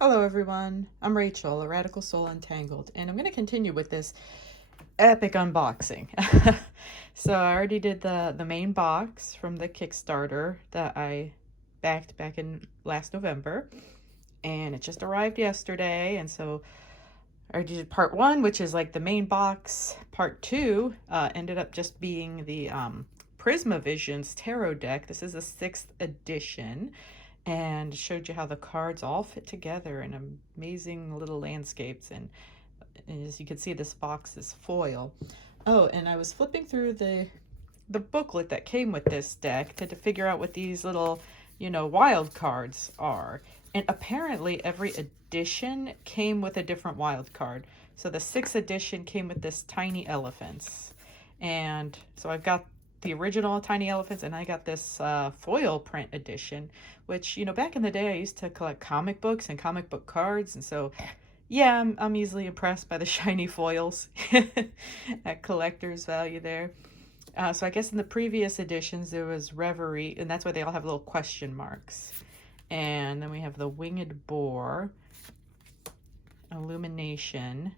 Hello everyone, I'm Rachel, a Radical Soul Untangled, and I'm going to continue with this epic unboxing. So I already did the main box from the Kickstarter that I backed back in last November, and it just arrived yesterday, and so I already did part one, which is like the main box. Part two ended up just being the Prismavisions tarot deck. This is a 6th edition, and showed you how the cards all fit together in amazing little landscapes. And as you can see, this box is foil. Oh, and I was flipping through the booklet that came with this deck to figure out what these little, wild cards are. And apparently every edition came with a different wild card. So the 6th edition came with this tiny elephants. And so I've got the original tiny elephants, and I got this foil print edition, which, back in the day I used to collect comic books and comic book cards. And so, yeah, I'm easily impressed by the shiny foils at collector's value there. So I guess in the previous editions there was Reverie, and that's why they all have little question marks. And then we have the Winged Boar, Illumination,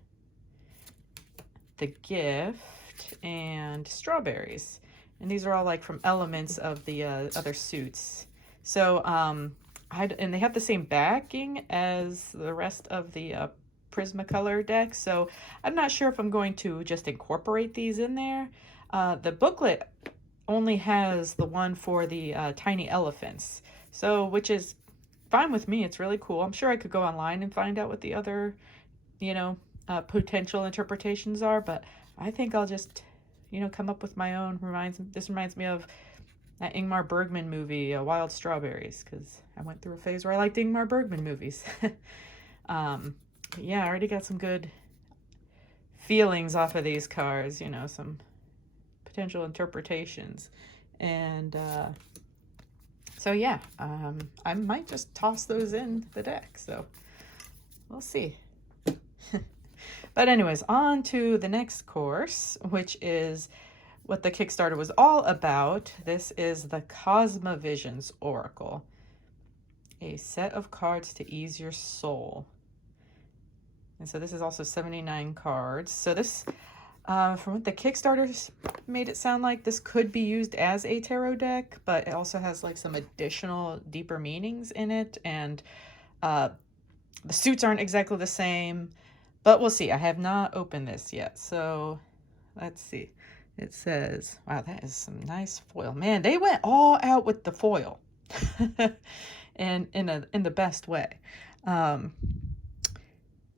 the Gift, and Strawberries. And these are all like from elements of the other suits. So, and they have the same backing as the rest of the Prismacolor deck. So I'm not sure if I'm going to just incorporate these in there. The booklet only has the one for the tiny elephants. So, which is fine with me. It's really cool. I'm sure I could go online and find out what the other, potential interpretations are, but I think I'll just, come up with my own. This reminds me of that Ingmar Bergman movie, Wild Strawberries, because I went through a phase where I liked Ingmar Bergman movies. Yeah, I already got some good feelings off of these cards, some potential interpretations. And so yeah, I might just toss those in the deck, so we'll see. But anyways, on to the next course, which is what the Kickstarter was all about. This is the Cosmovisions Oracle, a set of cards to ease your soul. And so this is also 79 cards. So this, from what the Kickstarter made it sound like, this could be used as a tarot deck, but it also has like some additional deeper meanings in it. And the suits aren't exactly the same, but we'll see. I have not opened this yet, so let's see. It says, wow, that is some nice foil. Man, they went all out with the foil. And in the best way.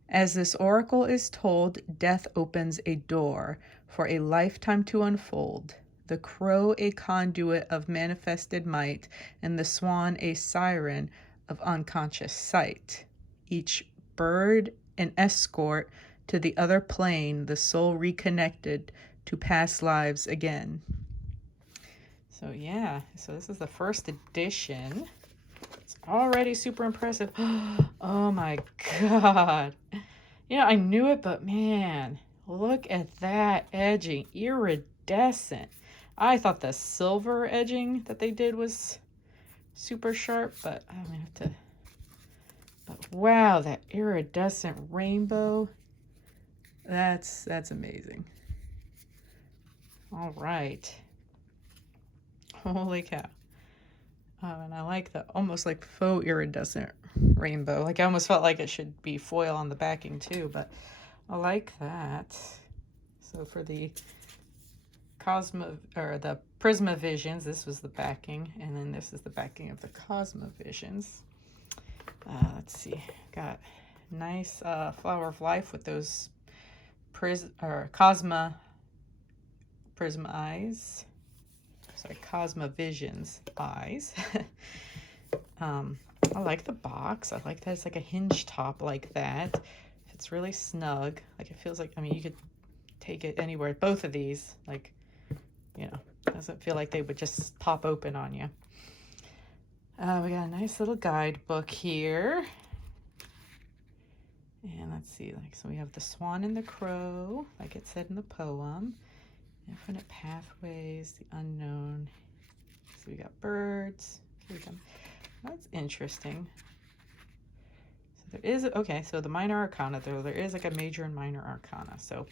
As this oracle is told, death opens a door for a lifetime to unfold. The crow a conduit of manifested might, and the swan a siren of unconscious sight. Each bird an escort to the other plane, the soul reconnected to past lives again. So yeah, so this is the first edition. It's already super impressive. Oh my god. I knew it, but man, look at that edging. Iridescent. I thought the silver edging that they did was super sharp, but I'm gonna have to. But wow, that iridescent rainbow. That's amazing. All right. Holy cow. And I like the almost like faux iridescent rainbow. Like I almost felt like it should be foil on the backing too, but I like that. So for the the Prismavisions, this was the backing, and then this is the backing of the Cosmovisions. Let's see, got nice Flower of Life with those Cosma Prism eyes. Sorry, Cosmovisions eyes. I like the box. I like that it's like a hinge top like that. It's really snug. Like it feels like, you could take it anywhere. Both of these, like, doesn't feel like they would just pop open on you. We got a nice little guidebook here. And let's see, so we have the swan and the crow, like it said in the poem. Infinite pathways, the unknown. So we got birds. That's interesting. So There is, okay, so the minor arcana, there is like a major and minor arcana. So,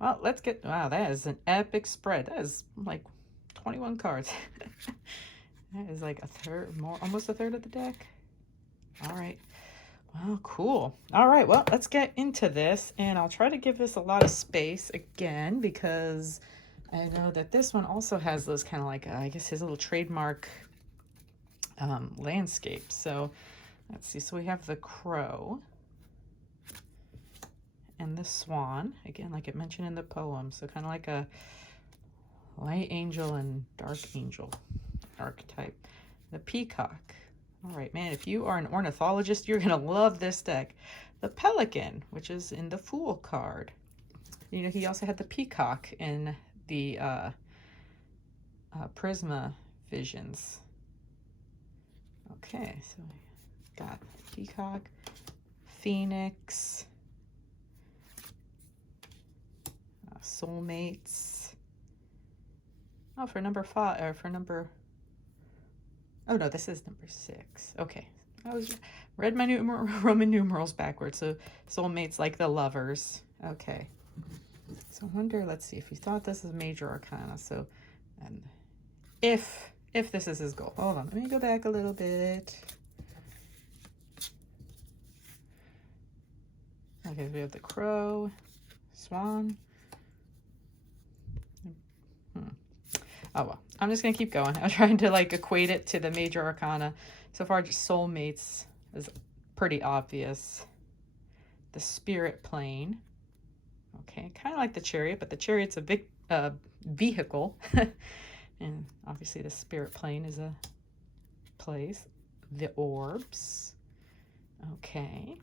well, let's get, wow, that is an epic spread. That is like 21 cards. That is like a third, more, almost a third of the deck. All right. Wow, cool. All right, well, let's get into this, and I'll try to give this a lot of space again because I know that this one also has those kind of like, I guess, his little trademark landscape. So let's see. So we have the crow and the swan, again, like it mentioned in the poem. So kind of like a light angel and dark angel archetype. The peacock. All right, man, if you are an ornithologist, you're going to love this deck. The pelican, which is in the Fool card. You know, he also had the peacock in the Prisma Visions. Okay, so we got peacock, phoenix, soulmates. Oh, for number 5, or for number... Oh, no, this is number 6. Okay. I read my Roman numerals backwards. So soulmates like the lovers. Okay. So I wonder, let's see, if you thought this is major arcana. So, and if this is his goal. Hold on, let me go back a little bit. Okay, we have the crow, swan. Oh, well, I'm just going to keep going. I'm trying to like equate it to the major arcana. So far, just soulmates is pretty obvious. The spirit plane. Okay, kind of like the chariot, but the chariot's a big vehicle. And obviously the spirit plane is a place. The orbs. Okay.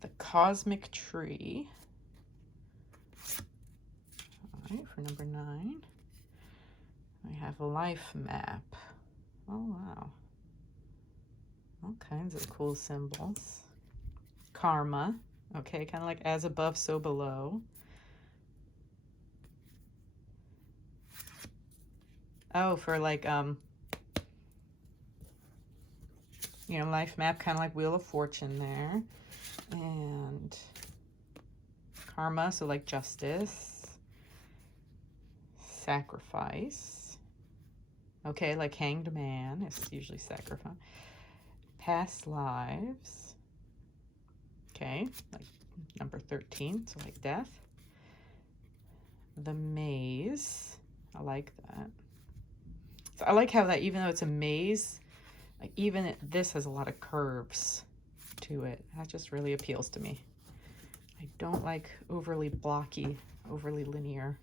The cosmic tree. For number 9, we have a life map. Oh, wow. All kinds of cool symbols. Karma. Okay, kind of like as above, so below. Oh, for like, you know, life map, kind of like Wheel of Fortune there. And karma, so like justice. Sacrifice. Okay, like hanged man is usually sacrifice. Past lives. Okay, like number 13, so like death. The maze. I like that. So I like how that, even though it's a maze, like even this has a lot of curves to it. That just really appeals to me. I don't like overly blocky, overly linear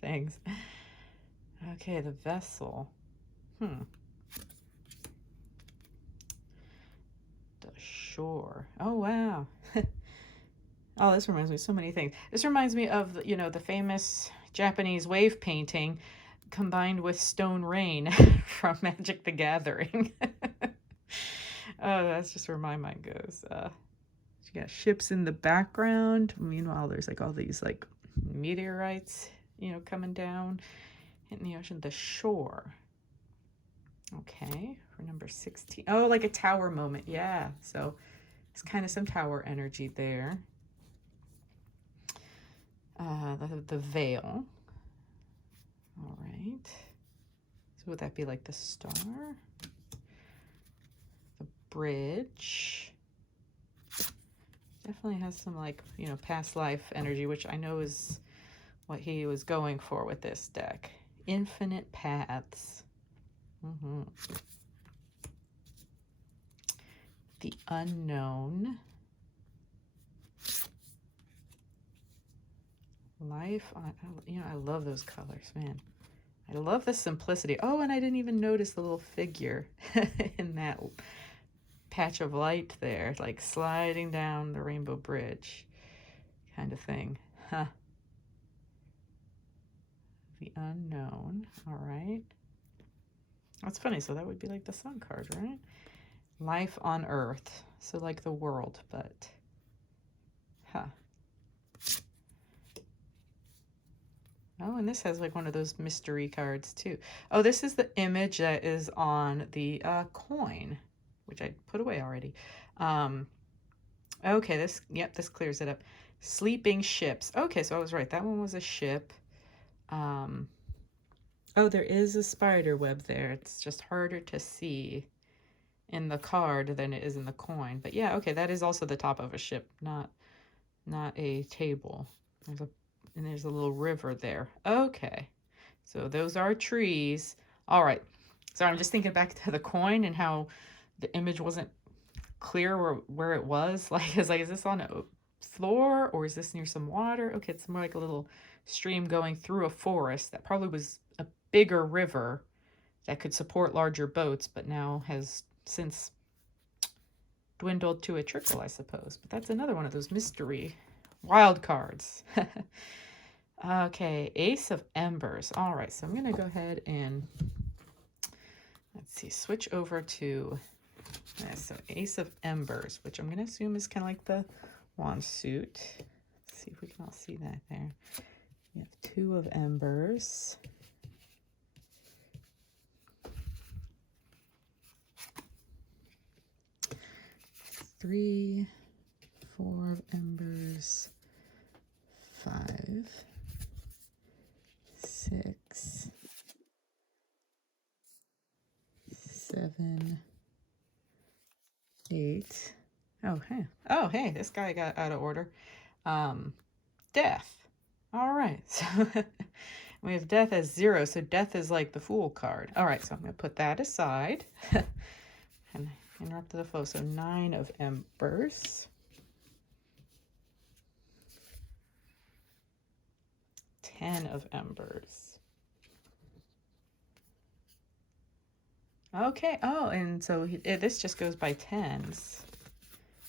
things. Okay, the vessel. The shore. Oh, wow. Oh, this reminds me of so many things. This reminds me of, you know, the famous Japanese wave painting combined with Stone Rain from Magic the Gathering. Oh, that's just where my mind goes. You got ships in the background. Meanwhile, there's like all these like meteorites, you know, coming down in the ocean. The shore. Okay, for number 16. Oh, like a tower moment. Yeah, so it's kind of some tower energy there. The veil. All right. So would that be like the star? The bridge. Definitely has some like, you know, past life energy, which I know is what he was going for with this deck. Infinite paths. The unknown. Life on, you know, I love those colors, man. I love the simplicity. Oh, and I didn't even notice the little figure in that patch of light there, like sliding down the rainbow bridge kind of thing. Huh. The unknown. All right. That's funny. So that would be like the sun card, right? Life on Earth. So like the world, but huh. Oh, and this has like one of those mystery cards too. Oh, this is the image that is on the coin, which I put away already. Okay, this clears it up. Sleeping ships. Okay, so I was right. That one was a ship. Oh, there is a spider web there. It's just harder to see in the card than it is in the coin. But yeah, okay, that is also the top of a ship, not a table. There's a little river there. Okay, so those are trees. All right, so I'm just thinking back to the coin and how the image wasn't clear where it was. Like, is this on a floor or is this near some water? Okay, it's more like a little stream going through a forest that probably was a bigger river that could support larger boats, but now has since dwindled to a trickle, I suppose. But that's another one of those mystery wild cards. Okay, Ace of Embers. All right, so I'm going to go ahead and, let's see, switch over to, so Ace of Embers, which I'm going to assume is kind of like the wand suit. Let's see if we can all see that there. We have 2 of Embers. 3, 4 of Embers, 5, 6, 7, 8. Oh, hey, this guy got out of order. Death. All right, so we have death as 0, so death is like the Fool card. All right, so I'm going to put that aside. And interrupt the flow. So 9 of Embers. 10 of Embers. Okay. Oh, and so this just goes by 10s.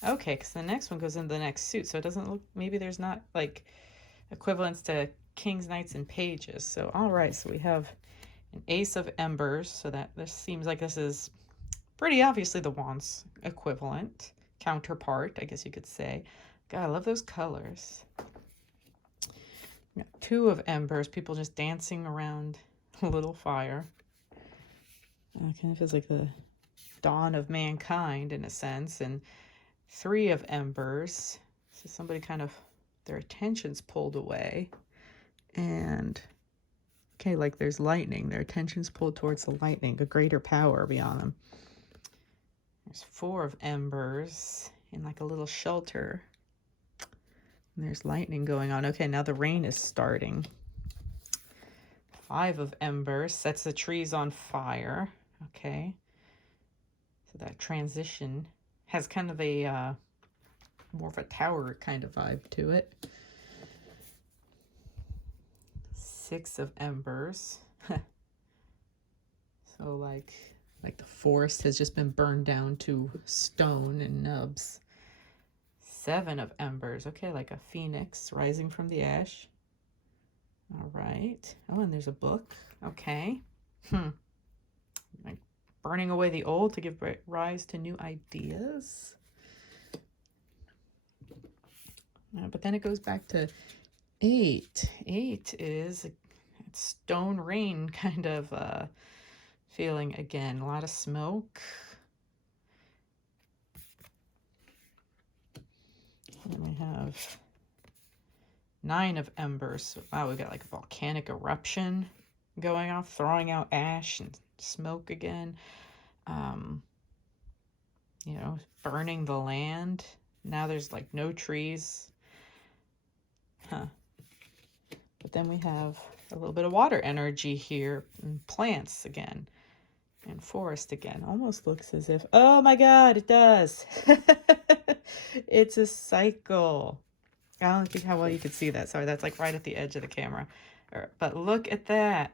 Okay, because the next one goes into the next suit. So it doesn't look, maybe there's not like equivalents to kings, knights, and pages. So, all right. So we have an Ace of Embers. So that this seems like this is pretty obviously the wand's equivalent, counterpart, I guess you could say. God, I love those colors. Got 2 of Embers, people just dancing around a little fire. It kind of feels like the dawn of mankind in a sense. And 3 of Embers, so somebody kind of, their attention's pulled away. And, okay, like there's lightning. Their attention's pulled towards the lightning, a greater power beyond them. There's 4 of Embers in like a little shelter. And there's lightning going on. Okay, now the rain is starting. 5 of Embers sets the trees on fire. Okay. So that transition has kind of a more of a tower kind of vibe to it. 6 of Embers. So like the forest has just been burned down to stone and nubs. 7 of Embers. Okay, like a phoenix rising from the ash. All right. Oh, and there's a book. Okay. Like burning away the old to give rise to new ideas. But then it goes back to 8. 8 is stone rain kind of feeling again. A lot of smoke. And we have 9 of Embers. Wow, we got like a volcanic eruption going off, throwing out ash and smoke again. You know, burning the land. Now there's like no trees. But then we have a little bit of water energy here, and plants again, and forest again. Almost looks as if, oh my God, it does. It's a cycle. I don't think how well you could see that. Sorry, that's like right at the edge of the camera. But look at that.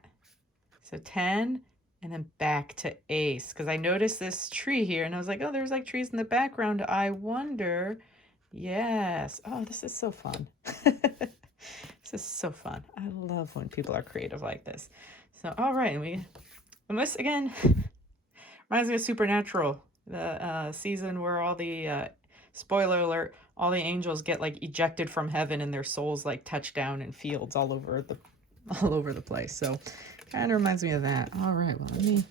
So 10 and then back to ace. Because I noticed this tree here and I was like, oh, there's like trees in the background. I wonder. Yes. Oh, this is so fun. This is so fun. I love when people are creative like this. So, all right. And this again reminds me of Supernatural, the season where all the, spoiler alert, all the angels get like ejected from heaven and their souls like touch down in fields all over the place. So kind of reminds me of that. All right, well, let me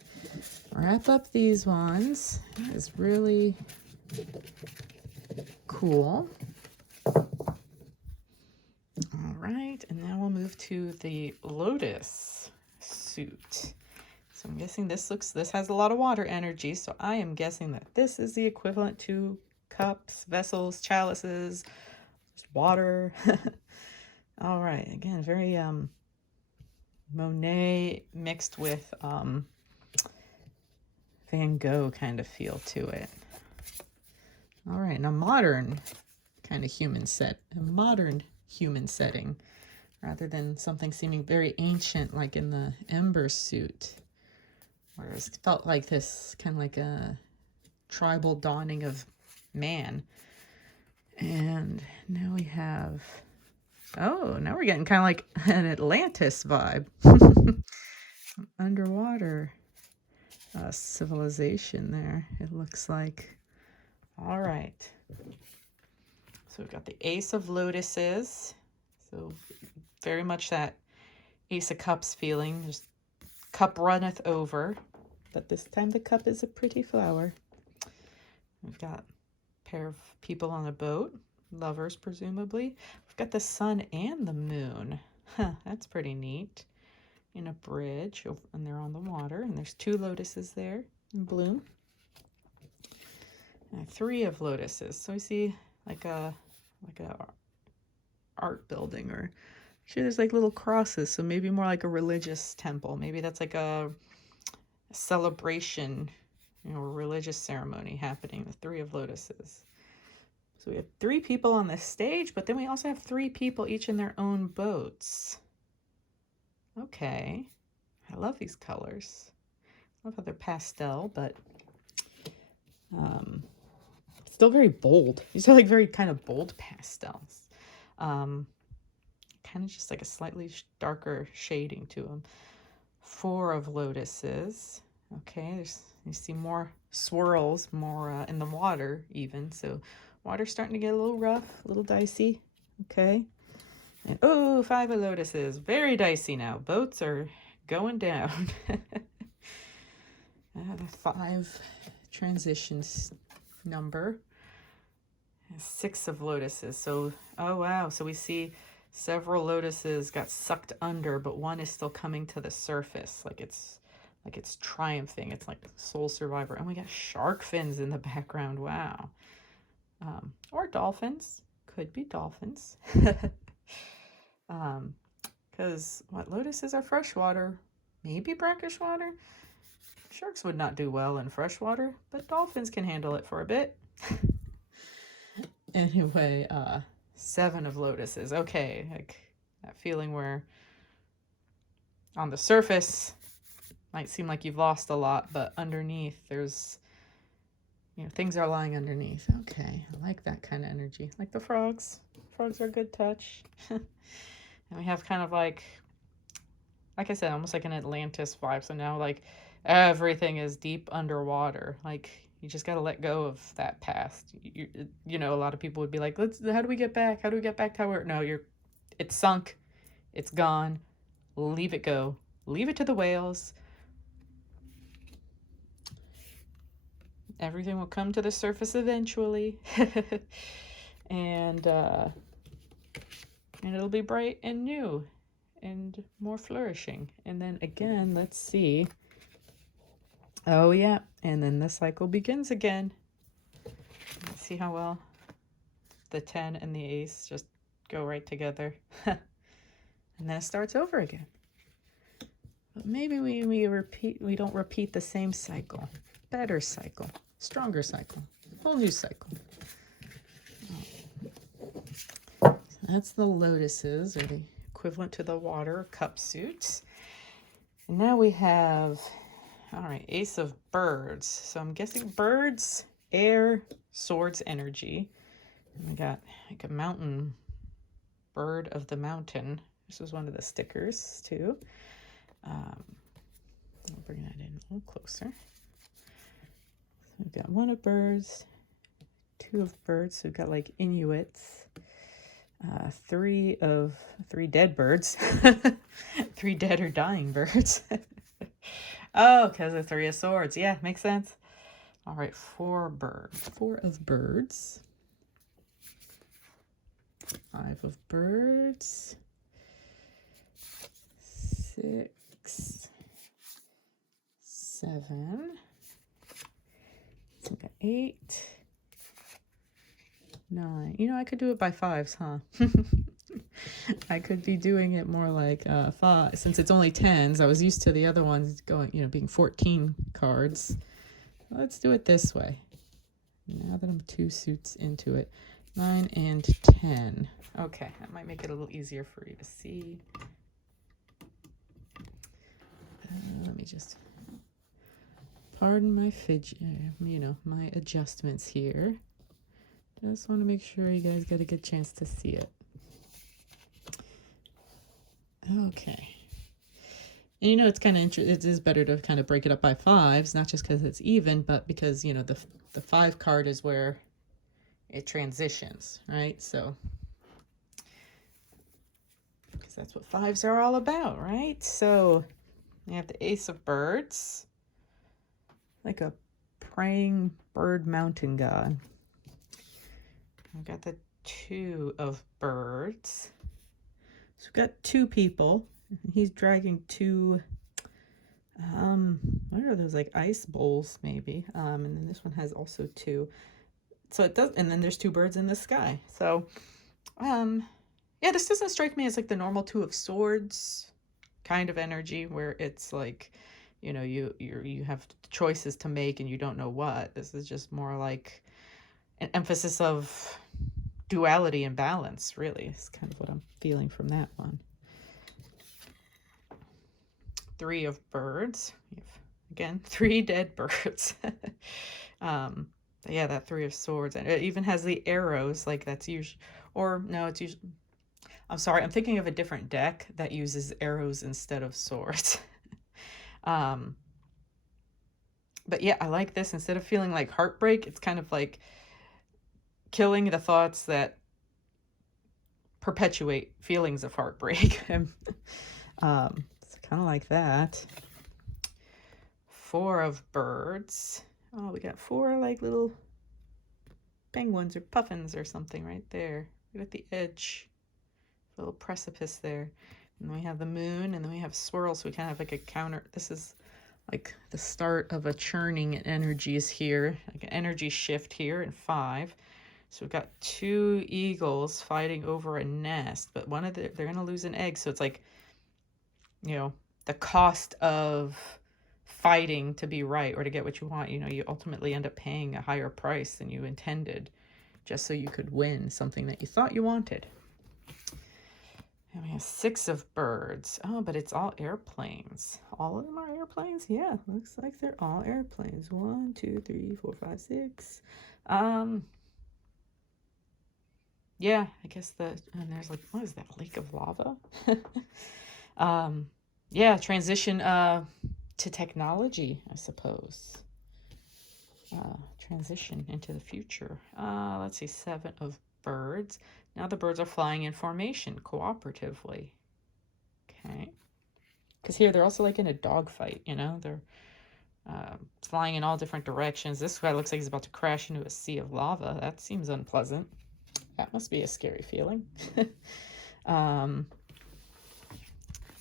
wrap up these ones. That is really cool. All right, and now we'll move to the Lotus suit. So I'm guessing this has a lot of water energy, so I am guessing that this is the equivalent to cups, vessels, chalices, just water. All right, again, very Monet mixed with Van Gogh kind of feel to it. All right, now modern kind of a modern human setting, rather than something seeming very ancient like in the Embers suit, whereas it felt like this kind of like a tribal dawning of man. And now we have, oh, now we're getting kind of like an Atlantis vibe. Underwater civilization there, it looks like. All right. So we've got the Ace of Lotuses. So very much that Ace of Cups feeling. Just cup runneth over. But this time the cup is a pretty flower. We've got a pair of people on a boat. Lovers, presumably. We've got the sun and the moon. Huh, that's pretty neat. In a bridge, and they're on the water. And there's 2 lotuses there in bloom. And 3 of lotuses. So we see like a art building, or actually there's like little crosses, so maybe more like a religious temple. Maybe that's like a celebration, a religious ceremony happening. The 3 of lotuses. So we have 3 people on the stage, but then we also have 3 people each in their own boats. Okay, I love these colors. I love how they're pastel, but still very bold. These are like very kind of bold pastels. Kind of just like a slightly darker shading to them. 4 of lotuses. Okay, you see more swirls, more in the water even. So water's starting to get a little rough, a little dicey. Okay. And, oh, 5 of lotuses. Very dicey now. Boats are going down. The 5 transitions number. 6 of lotuses. So, oh wow. So we see several lotuses got sucked under, but one is still coming to the surface. Like it's triumphing. It's like Soul Survivor. And we got shark fins in the background. Wow. Or dolphins. Could be dolphins. Because what lotuses are freshwater, maybe brackish water. Sharks would not do well in freshwater, but dolphins can handle it for a bit. Anyway, 7 of lotuses. Okay, like that feeling where on the surface might seem like you've lost a lot, but underneath there's, things are lying underneath. Okay, I like that kind of energy. Like the frogs. Frogs are a good touch. And we have kind of like I said, almost like an Atlantis vibe. So now like everything is deep underwater. Like you just got to let go of that past. A lot of people would be like, how do we get back? How do we get back to how we're, no, it's sunk. It's gone. Leave it go. Leave it to the whales. Everything will come to the surface eventually. And it'll be bright and new and more flourishing. And then again, let's see. Oh yeah, and then the cycle begins again. Let's see how well the 10 and the ace just go right together. And then it starts over again. But maybe we don't repeat the same cycle. Better cycle, stronger cycle, whole new cycle. So that's the lotuses, or the equivalent to the water cup suits. And now we have, all right, Ace of Birds. So I'm guessing birds, air, swords, energy. And we got like a mountain, bird of the mountain. This was one of the stickers too. I'll bring that in a little closer. So we've got 1 of birds, 2 of birds. So we've got like Inuits. 3 dead birds. 3 dead or dying birds. Oh, because of 3 of Swords. Yeah, makes sense. All right, 4 birds. 4 of birds. 5 of birds. 6. 7. So we got 8. 9. You know, I could do it by 5s, huh? I could be doing it more like 5. Since it's only 10s, I was used to the other ones going, you know, being 14 cards. Let's do it this way. Now that I'm 2 suits into it. 9 and 10. Okay, that might make it a little easier for you to see. Let me just pardon my fidget, you know, my adjustments here. Just want to make sure you guys get a good chance to see it. Okay. And you know, it's kind of interesting. It is better to kind of break it up by 5s, not just because it's even, but because, you know, the 5 card is where it transitions, right? So, because that's what 5s are all about, right? So, you have the Ace of Birds, like a praying bird mountain god. I've got the 2 of Birds. So we've got 2 people. He's dragging 2, what are those, like ice bowls maybe? And then this one has also 2. So it does, and then there's 2 birds in the sky. So, yeah, this doesn't strike me as like the normal 2 of Swords kind of energy where it's like, you know, you have choices to make and you don't know what. This is just more like an emphasis of duality and balance, really. It's kind of what I'm feeling from that one. 3 of Birds. Again, 3 dead birds. Yeah, that 3 of Swords. And it even has the arrows, like that's usually, or no, it's usually, I'm sorry, I'm thinking of a different deck that uses arrows instead of swords. But yeah, I like this. Instead of feeling like heartbreak, it's kind of like killing the thoughts that perpetuate feelings of heartbreak. It's kind of like that. 4 of Birds. Oh, we got 4 like little penguins or puffins or something right there. We got the edge, a little precipice there. And we have the moon, and then we have swirls. So we kind of have like a counter. This is like the start of a churning energies here, like an energy shift here in 5. So we've got 2 eagles fighting over a nest, but they're going to lose an egg. So it's like, you know, the cost of fighting to be right or to get what you want, you know, you ultimately end up paying a higher price than you intended just so you could win something that you thought you wanted. And we have 6 of Birds. Oh, but it's all airplanes. All of them are airplanes? Yeah, looks like they're all airplanes. 1, 2, 3, 4, 5, 6. Yeah, I guess and there's like, what is that, lake of lava? Yeah, transition to technology, I suppose. Transition into the future. Let's see, 7 of Birds. Now the birds are flying in formation cooperatively. Okay. Because here they're also like in a dogfight, you know? They're flying in all different directions. This guy looks like he's about to crash into a sea of lava. That seems unpleasant. That must be a scary feeling.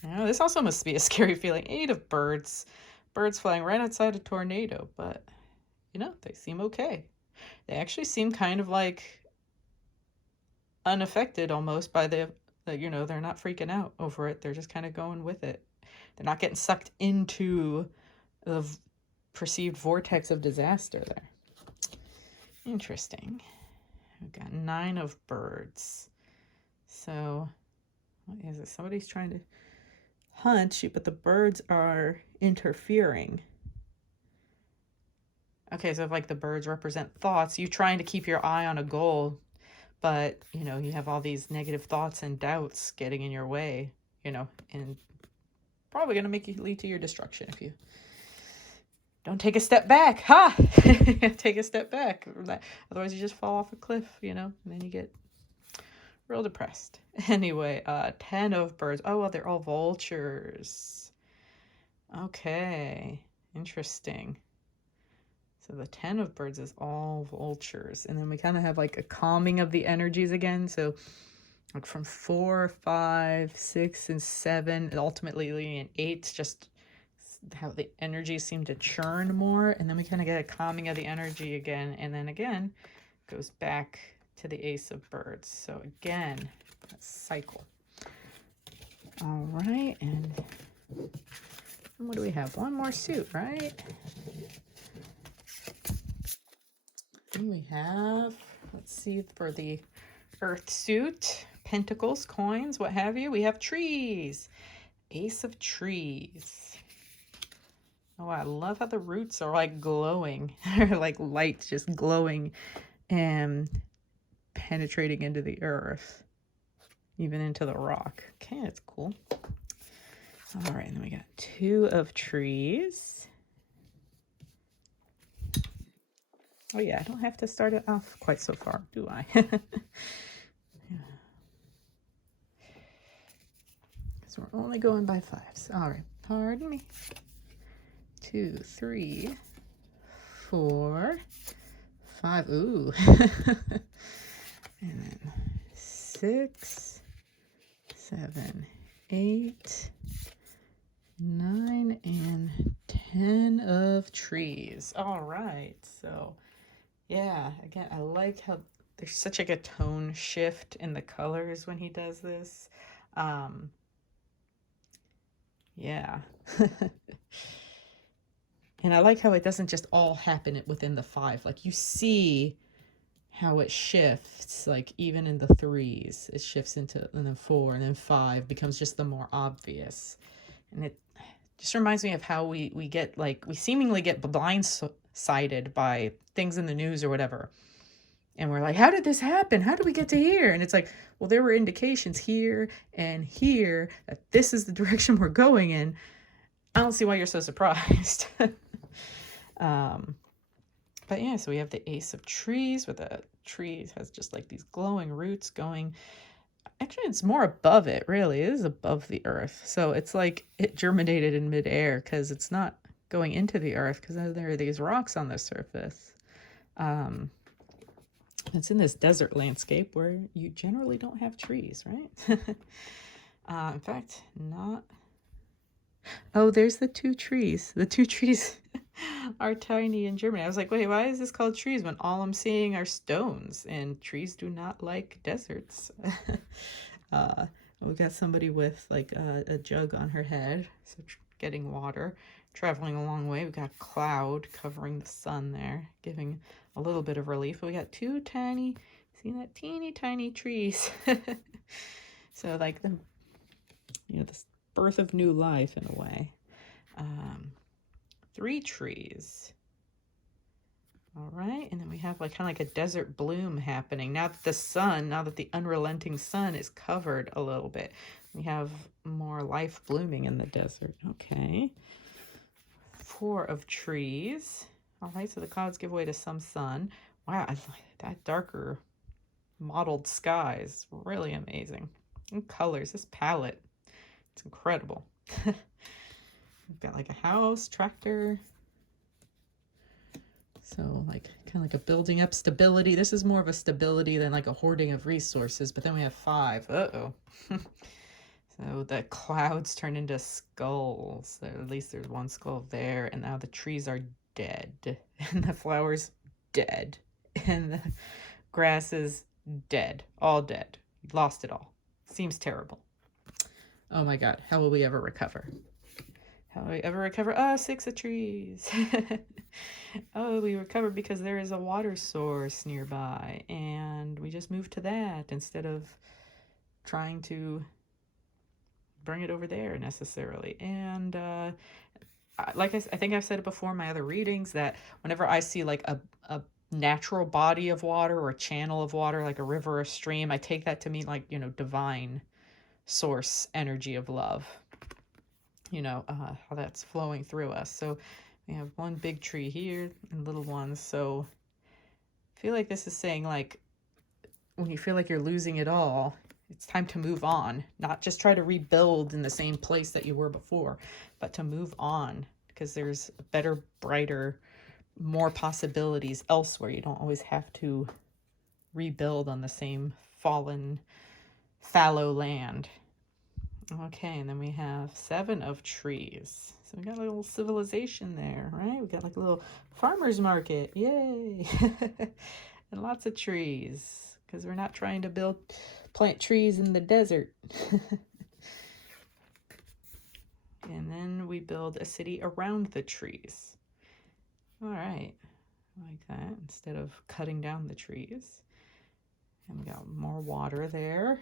This also must be a scary feeling. 8 of Birds. Birds flying right outside a tornado, but, you know, they seem okay. They actually seem kind of like unaffected almost by you know, they're not freaking out over it. They're just kind of going with it. They're not getting sucked into the perceived vortex of disaster there. Interesting. We've got 9 of Birds. So, what is it? Somebody's trying to hunt you, but the birds are interfering. Okay, so if like the birds represent thoughts, you trying to keep your eye on a goal, but, you know, you have all these negative thoughts and doubts getting in your way, you know, and probably going to make you lead to your destruction if you don't take a step back. Ha! Take a step back. Otherwise you just fall off a cliff, you know, and then you get real depressed. Anyway, 10 of Birds. Oh, well, they're all vultures. Okay, interesting. So the 10 of birds is all vultures. And then we kind of have like a calming of the energies again. So like from 4, 5, 6, and 7, and ultimately in 8, just how the energies seem to churn more. And then we kind of get a calming of the energy again. And then again, goes back to the Ace of Birds. So again, a cycle. All right, and what do we have? One more suit, right? And we have, let's see, for the Earth suit, pentacles, coins, what have you. We have trees. Ace of trees. Oh, I love how the roots are like glowing. They're like light just glowing and penetrating into the earth, even into the rock. Okay, that's cool. All right, and then we got 2 of trees. Oh yeah, I don't have to start it off quite so far, do I? Because we're only going by 5s. All right, pardon me. 2, 3, 4, 5. Ooh. And then 6, 7, 8, 9, and 10 of trees. All right, so yeah, again, I like how there's such like a tone shift in the colors when he does this. Yeah. And I like how it doesn't just all happen within the 5. Like you see how it shifts, like even in the 3s, it shifts into, and then 4, and then 5 becomes just the more obvious. And it just reminds me of how we get, like, we seemingly get blindsided by things in the news or whatever. And we're like, how did this happen? How did we get to here? And it's like, well, there were indications here and here that this is the direction we're going in. I don't see why you're so surprised. But yeah, so we have the Ace of Trees, where the tree has just like these glowing roots going. Actually, it's more above it, really. It is above the earth. So it's like it germinated in midair because it's not going into the earth because there are these rocks on the surface. It's in this desert landscape where you generally don't have trees, right? In fact, not. Oh, there's the 2 trees. The 2 trees are tiny in Germany. I was like, wait, why is this called trees when all I'm seeing are stones? And trees do not like deserts. We got somebody with like a jug on her head, so getting water, traveling a long way. We got cloud covering the sun there, giving a little bit of relief. But we got 2 tiny, see that teeny tiny trees. So like the, this birth of new life in a way. 3 trees. All right, and then we have like kind of like a desert bloom happening. Now that the unrelenting sun is covered a little bit, we have more life blooming in the desert. Okay. 4 of trees. All right, so the clouds give way to some sun. Wow, I like that darker mottled sky is really amazing. And colors, this palette, it's incredible. We've got like a house, tractor. So like kind of like a building up stability. This is more of a stability than like a hoarding of resources. But then we have 5. Uh-oh. So the clouds turn into skulls. So at least there's 1 skull there. And now the trees are dead. And the flowers dead. And the grass is dead. All dead. Lost it all. Seems terrible. Oh my God. How will we ever recover? How will we ever recover? Oh, 6 of trees. Oh, we recovered because there is a water source nearby. And we just moved to that instead of trying to bring it over there necessarily. And like I think I've said it before in my other readings, that whenever I see like a natural body of water or a channel of water, like a river or stream, I take that to mean like, divine source energy of love, how that's flowing through us. So we have one big tree here and little ones. So I feel like this is saying like when you feel like you're losing it all, it's time to move on, not just try to rebuild in the same place that you were before, but to move on, because there's better, brighter, more possibilities elsewhere. You don't always have to rebuild on the same fallen, fallow land. Okay, and then we have 7 of trees. So we got a little civilization there, right? We got like a little farmer's market. Yay! And lots of trees, because we're not trying to plant trees in the desert. And then we build a city around the trees. All right, like that, instead of cutting down the trees. And we got more water there.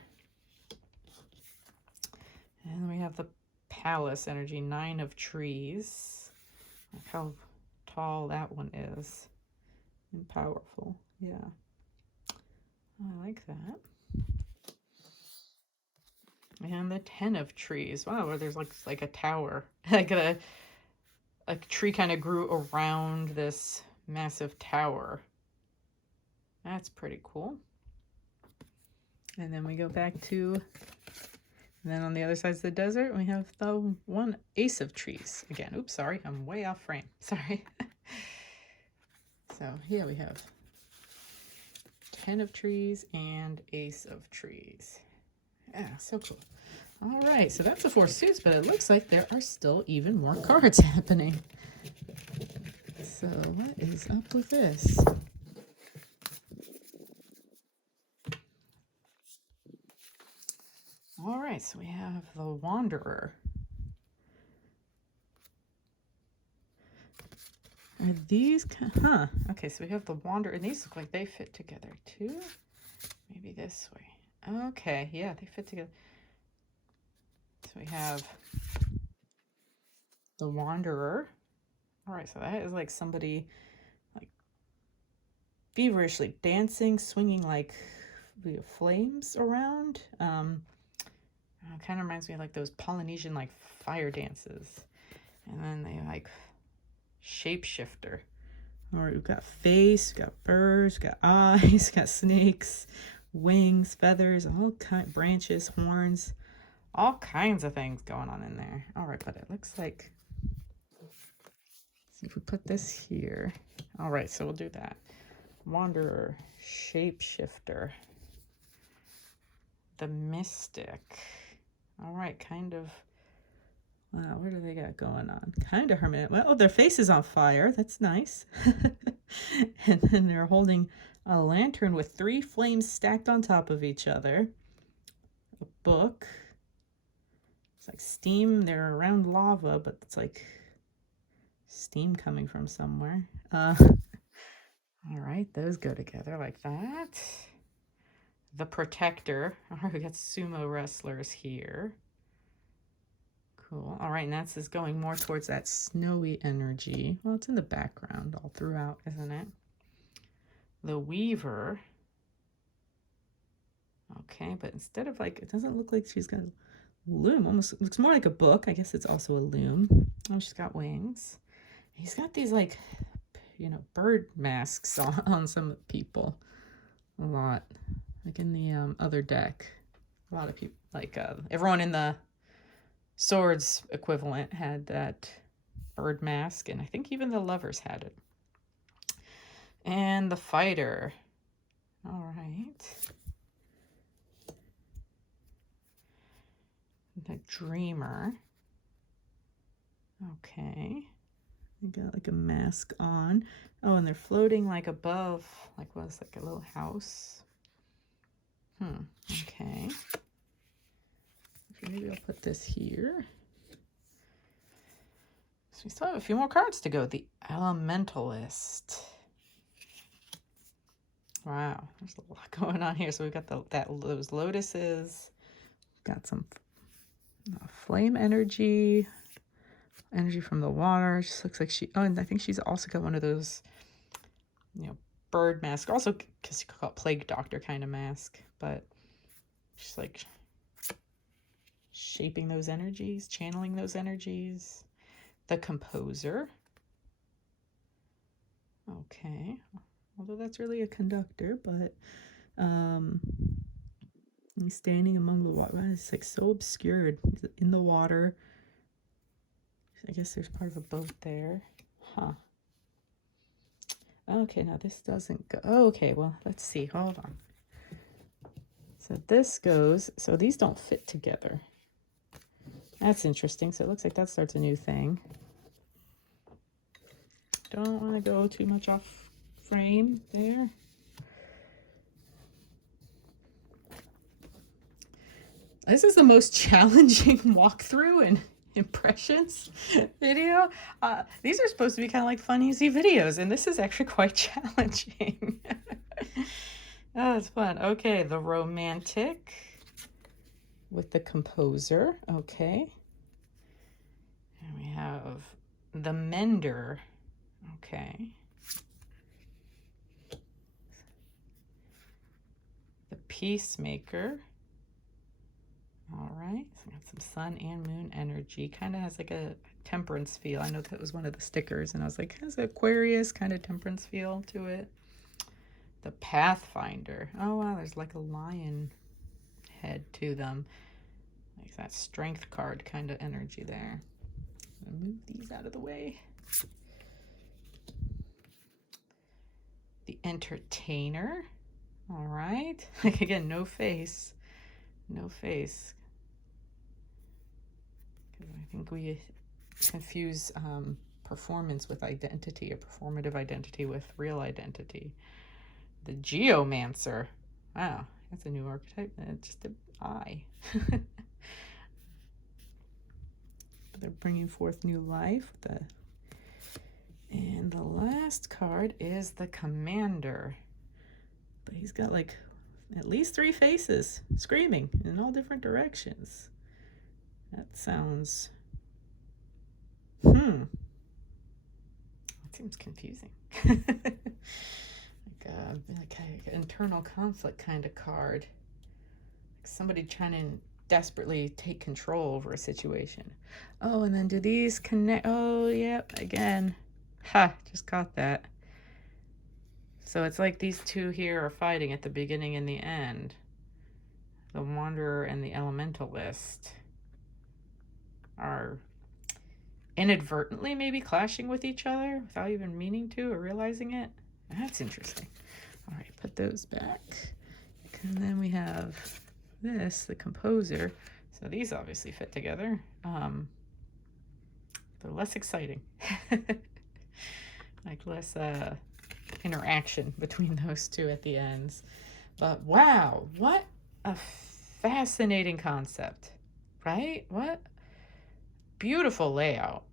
And we have the palace energy, 9 of trees. Look how tall that one is. And powerful. Yeah. I like that. And the 10 of trees. Wow, where there's like a tower. Like a tree kind of grew around this massive tower. That's pretty cool. And then we go back to, and then on the other side of the desert, we have the 1 ace of trees. Again, oops, sorry, I'm way off frame. Sorry. So here we have 10 of trees and ace of trees. Yeah, so cool. All right, so that's the 4 suits, but it looks like there are still even more cards happening. So what is up with this? All right, so we have the Wanderer. Are these, okay, so we have the Wanderer, and these look like they fit together too. Maybe this way. Okay, yeah, they fit together. So we have the Wanderer. All right, so that is like somebody like feverishly dancing, swinging like flames around. Kind of reminds me of like those Polynesian like fire dances. And then they like shapeshifter. All right, we've got face, we've got birds, we've got eyes, we've got snakes, wings, feathers, all branches, horns, all kinds of things going on in there. All right, but it looks like, see if we put this here. All right, so we'll do that. Wanderer, shapeshifter, the mystic. All right, kind of, wow, what do they got going on? Kind of hermit. Well, their face is on fire. That's nice. And then they're holding a lantern with 3 flames stacked on top of each other. A book. It's like steam. They're around lava, but it's like steam coming from somewhere. All right, those go together like that. The Protector. All right, we got sumo wrestlers here. Cool. All right, and that's just going more towards that snowy energy. Well, it's in the background all throughout, isn't it? The Weaver. Okay, but instead of like, it doesn't look like she's got a loom. Almost looks more like a book. I guess it's also a loom. Oh, she's got wings. He's got these like, you know, bird masks on some people. A lot. Like in the other deck. A lot of people, like everyone in the Swords equivalent had that bird mask, and I think even the lovers had it. And the Fighter. All right. The Dreamer. Okay. They got like a mask on. Oh, and they're floating like above, like what's like a little house. Okay. Maybe I'll put this here. So we still have a few more cards to go. The Elementalist. Wow, there's a lot going on here. So we've got those Lotuses. Got some flame energy from the water. Just looks like she. Oh, and I think she's also got one of those, you know, bird mask. Also, because you could call it Plague Doctor kind of mask, but she's like shaping those energies, channeling those energies. The Composer. Okay, although that's really a conductor, but He's standing among the water. It's like so obscured. He's in the water. I guess there's part of a boat there. Huh. Okay, now this doesn't go. Oh, okay, well, let's see. Hold on. So this goes. So these don't fit together. That's interesting. So it looks like that starts a new thing. Don't want to go too much off frame there. This is the most challenging walkthrough and impressions video. These are supposed to be kind of like fun, easy videos, and this is actually quite challenging. Oh, it's fun. Okay, the romantic with the composer. Okay. And we have the mender. Okay. The peacemaker. All right, so we got some sun and moon energy. Kind of has like a temperance feel. I know that was one of the stickers, and I was like, has an Aquarius kind of temperance feel to it. The Pathfinder. Oh, wow, there's like a lion head to them. Like that strength card kind of energy there. I'm gonna move these out of the way. The Entertainer. All right. Like, again, no face. No face. I think we confuse performance with identity, or performative identity with real identity. The Geomancer. Wow, that's a new archetype. Just an eye. They're bringing forth new life. And the last card is the Commander. But he's got like at least 3 faces screaming in all different directions. That sounds... That seems confusing. like an internal conflict kind of card. Like somebody trying to desperately take control over a situation. Oh, and then do these connect? Oh, yep, again. Ha, just got that. So it's like these two here are fighting at the beginning and the end. The Wanderer and the Elementalist are inadvertently maybe clashing with each other without even meaning to or realizing it. That's interesting. All right, put those back. And then we have this, the Composer. So these obviously fit together. They're less exciting. Like less interaction between those two at the ends. But wow, what a fascinating concept, right? What beautiful layout.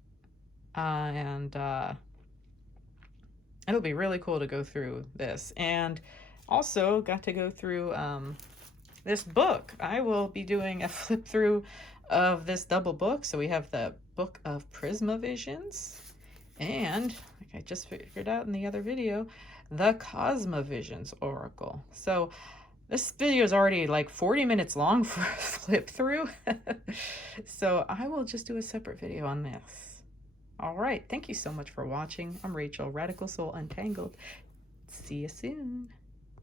And it'll be really cool to go through this. And also got to go through this book. I will be doing a flip through of this double book. So we have the Book of Prismavisions, and like I just figured out in the other video, the Cosmovisions Oracle. So this video is already like 40 minutes long for a flip through. So I will just do a separate video on this. All right, thank you so much for watching. I'm Rachel, Radical Soul Untangled. See you soon.